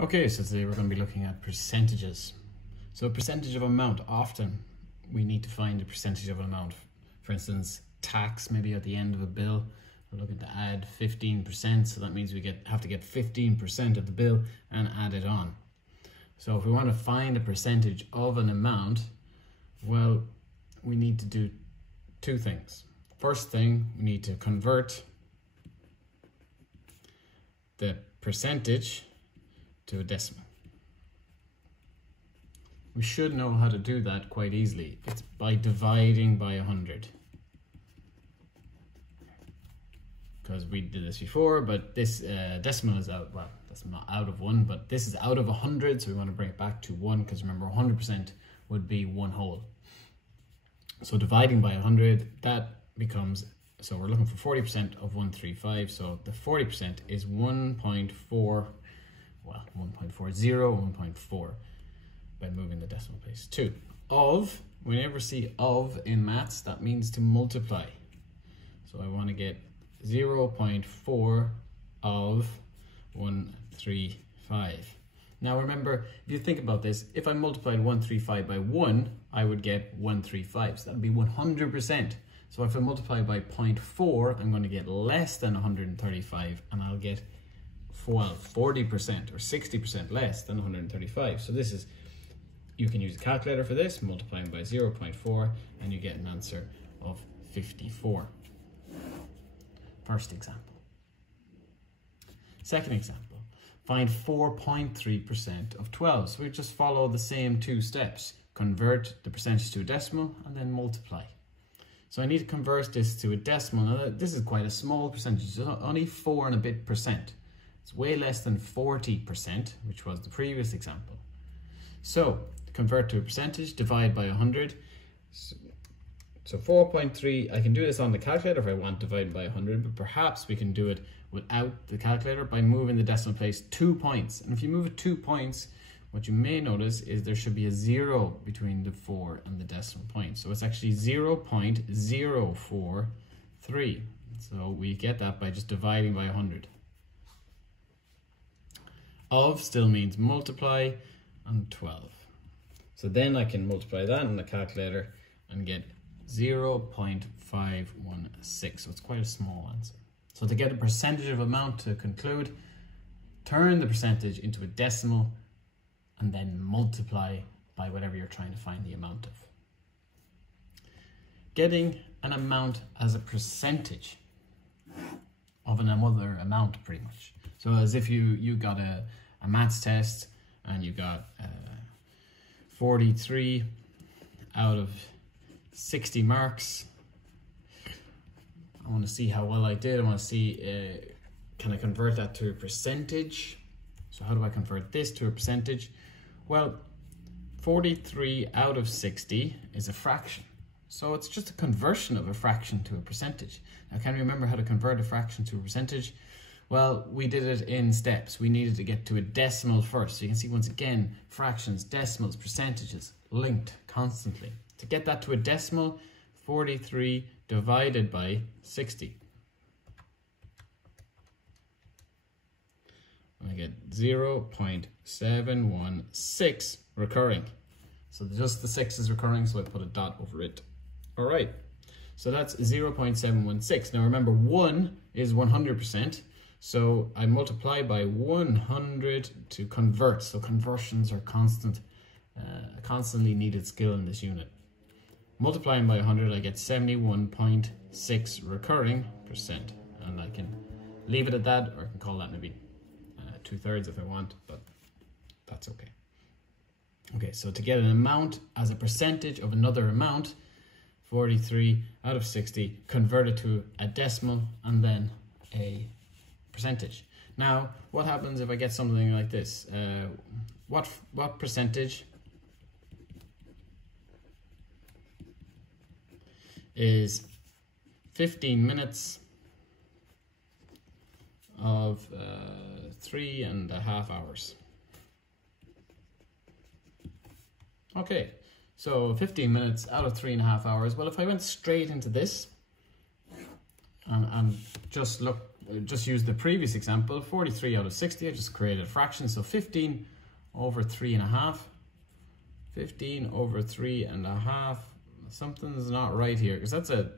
Okay, so today we're going to be looking at percentages. So a percentage of amount, often we need to find a percentage of an amount. For instance, tax, maybe at the end of a bill, we're looking to add 15%, so that means we have to get 15% of the bill and add it on. So if we want to find a percentage of an amount, well, we need to do two things. First thing, we need to convert the percentage to a decimal. We should know how to do that quite easily. It's by dividing by 100. Because we did this before, but this decimal is out, well, that's not out of 1, but this is out of 100, so we want to bring it back to 1, because remember 100% would be 1 whole. So dividing by 100, that becomes, so we're looking for 40% of 135, so the 40% is 1.4, well, 1.40, 1.4 by moving the decimal place. 2. Of, we never see of in maths, that means to multiply. So I want to get 0.4 of 135. Now remember, if you think about this, if I multiplied 135 by 1, I would get 135, so that would be 100%. So if I multiply by 0.4, I'm going to get less than 135, and I'll get 40% or 60% less than 135. So this is, you can use a calculator for this, multiplying by 0.4, and you get an answer of 54. First example. Second example, find 4.3% of 12. So we just follow the same two steps. Convert the percentage to a decimal and then multiply. So I need to convert this to a decimal. Now this is quite a small percentage, it's only 4 and a bit percent. It's way less than 40%, which was the previous example. So to convert to a percentage, divide by 100. So 4.3, I can do this on the calculator if I want, divided by 100, but perhaps we can do it without the calculator by moving the decimal place 2 points. And if you move it 2 points, what you may notice is there should be a 0 between the 4 and the decimal point. So it's actually 0.043. So we get that by just dividing by 100. Of still means multiply and 12. So then I can multiply that in the calculator and get 0.516. So it's quite a small answer. So to get a percentage of amount to conclude, turn the percentage into a decimal and then multiply by whatever you're trying to find the amount of. Getting an amount as a percentage of another amount, pretty much. So as if you got a maths test and you got 43 out of 60 marks. I want to see how well I did. I want to see, can I convert that to a percentage? So how do I convert this to a percentage? Well, 43 out of 60 is a fraction. So it's just a conversion of a fraction to a percentage. Now, can you remember how to convert a fraction to a percentage? Well, we did it in steps. We needed to get to a decimal first. So you can see once again, fractions, decimals, percentages linked constantly. To get that to a decimal, 43 divided by 60. I get 0.716 recurring. So just the 6 is recurring, so I put a dot over it. All right, so that's 0.716. Now remember, 1 is 100%. So I multiply by 100 to convert. So conversions are constantly needed skill in this unit. Multiplying by 100, I get 71.6 recurring percent. And I can leave it at that, or I can call that maybe 2/3 if I want, but that's okay. Okay, so to get an amount as a percentage of another amount, 43 out of 60, convert it to a decimal and then a percentage. Now, what happens if I get something like this? What percentage is 15 minutes of 3.5 hours? Okay, so 15 minutes out of 3.5 hours. Well, if I went straight into this and just look just use the previous example, 43 out of 60, I just created a fraction, so 15 over 3.5. 15 over 3.5. Something's not right here, because that's a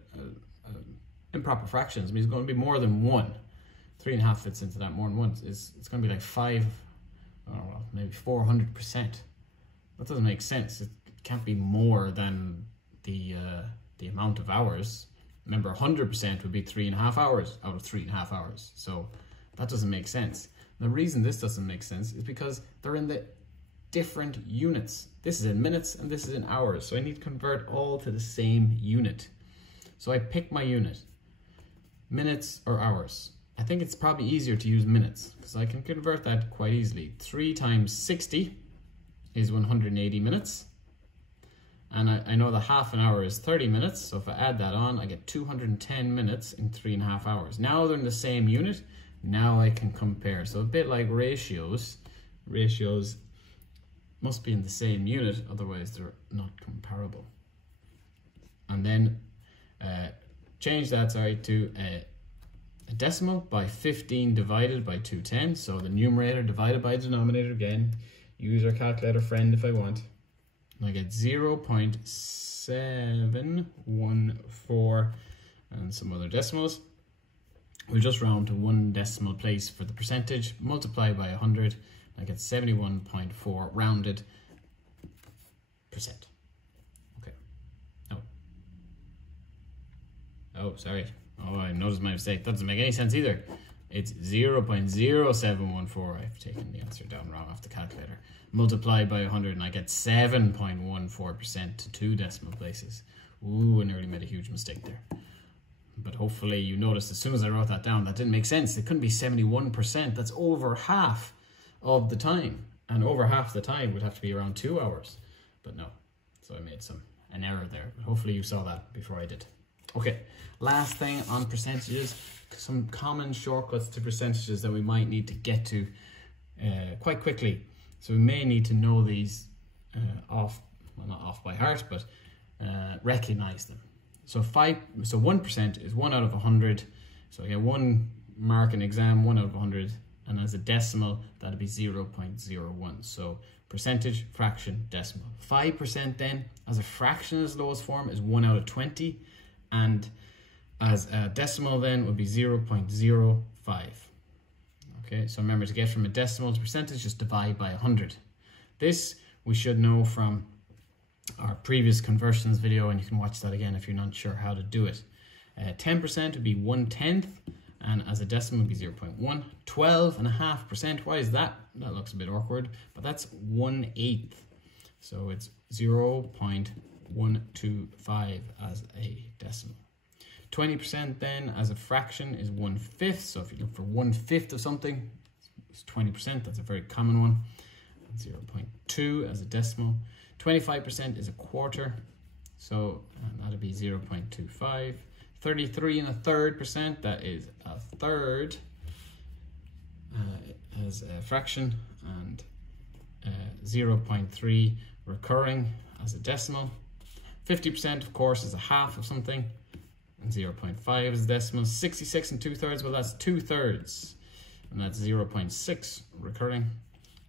improper fractions. I mean, it's going to be more than 1. 3.5 fits into that more than 1. It's going to be like 5, I don't know, maybe 400%. That doesn't make sense. It can't be more than the amount of hours. Remember, 100% would be 3.5 hours out of 3.5 hours. So that doesn't make sense. The reason this doesn't make sense is because they're in the different units. This is in minutes and this is in hours. So I need to convert all to the same unit. So I pick my unit, minutes or hours. I think it's probably easier to use minutes because I can convert that quite easily. 3 times 60 is 180 minutes. And I know that half an hour is 30 minutes, so if I add that on, I get 210 minutes in 3.5 hours. Now they're in the same unit, now I can compare. So a bit like ratios must be in the same unit, otherwise they're not comparable. And then change that, to a decimal by 15 divided by 210. So the numerator divided by the denominator again. Use our calculator friend if I want. I get 0.714 and some other decimals. We'll just round to 1 decimal place for the percentage, multiply by 100, I get 71.4 rounded percent. Okay. Oh, sorry. Oh, I noticed my mistake. That doesn't make any sense either. It's 0.0714. I've taken the answer down wrong off the calculator. Multiply by 100 and I get 7.14% to 2 decimal places. Ooh, I nearly made a huge mistake there. But hopefully you noticed as soon as I wrote that down, that didn't make sense. It couldn't be 71%. That's over half of the time. And over half the time would have to be around 2 hours. But no, so I made an error there. But hopefully you saw that before I did. Okay, last thing on percentages, some common shortcuts to percentages that we might need to get to quite quickly. So we may need to know these well, not off by heart, but recognize them. So 1% is 1 out of 100. So I get 1 mark in exam, 1 out of 100, and as a decimal, that'd be 0.01. So percentage, fraction, decimal. 5% then, as a fraction as lowest form, is 1 out of 20, and as a decimal then would be 0.05. Okay, so remember, to get from a decimal to percentage, just divide by 100. This we should know from our previous conversions video, and you can watch that again if you're not sure how to do it. 10% would be 1/10, and as a decimal would be 0.1. 12.5%, why is that? That looks a bit awkward, but that's 1/8. So it's 0.125 as a decimal. 20% then as a fraction is 1/5. So if you look for 1/5 of something, it's 20%. That's a very common one. 0.2 as a decimal. 25% is a quarter. So that'd be 0.25. 33.33%, that is a third as a fraction, and 0.3 recurring as a decimal. 50% of course is a half of something, and 0.5 is a decimal. 66 2/3, well that's 2/3, and that's 0.6 recurring.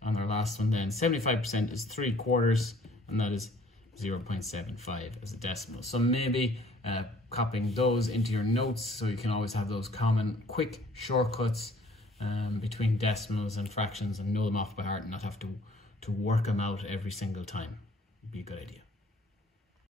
And our last one then, 75% is 3/4, and that is 0.75 as a decimal. So maybe copying those into your notes so you can always have those common quick shortcuts between decimals and fractions and know them off by heart and not have to work them out every single time. Would be a good idea.